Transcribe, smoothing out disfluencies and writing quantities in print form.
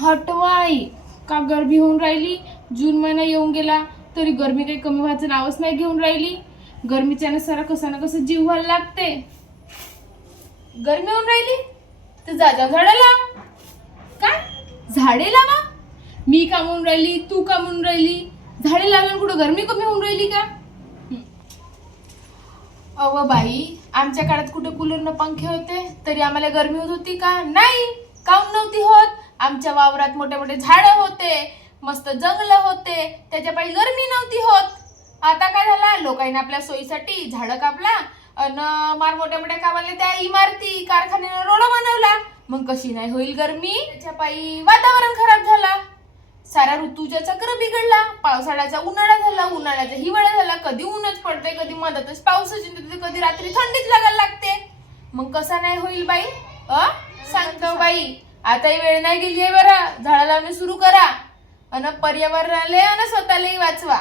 हटवाई का गरमी होऊन राहिली. जून महिना येऊन गेला तरी गरमी काही कमी व्हायचं नावच नाही घेऊन राहिली. गरमीच्यानं सारा कसा ना कसं जीव व्हायला लागते. गरमी होऊन राहिली तर जा झाडं लाव. काय झाडे लावा? मी का म्हणून राहिली, तू का म्हणून राहिली? झाडे लावून कुठं गरमी कमी होऊन राहिली का? अव बाई, आमच्या काळात कुठे कूलर न पंखे होते तरी आम्हाला गरमी होत होती का? नाही, काऊन नव्हती होत. आमच्या वावरात मोठे मोठे झाडं होते, मस्त जंगल होते, त्याच्यापायी गरमी नव्हती होत. आता काय झालं, लोकांनी आपल्या सोयीसाठी झाडं कापला आणि मार मोठ्या मोठ्या कामाला त्या इमारती कारखान्याने रोड बनवला. मग कशी नाही होईल गरमी? त्याच्यापायी वातावरण खराब झाला, सारा ऋतूचा चक्र बिघडला. पावसाळ्याचा उन्हाळा झाला, उन्हाळ्याचा हिवाळा झाला. कधी ऊनच पडते, कधी मधातच पाऊसच येते, कधी रात्री थंडीच लागायला लागते. मग कसा नाही होईल बाई? सांगतो बाई, आताही वेळ नाही गेली आहे बरं. झाडं लावणे सुरू करा आणि पर्यावरणाला आणि स्वतःलाही वाचवा.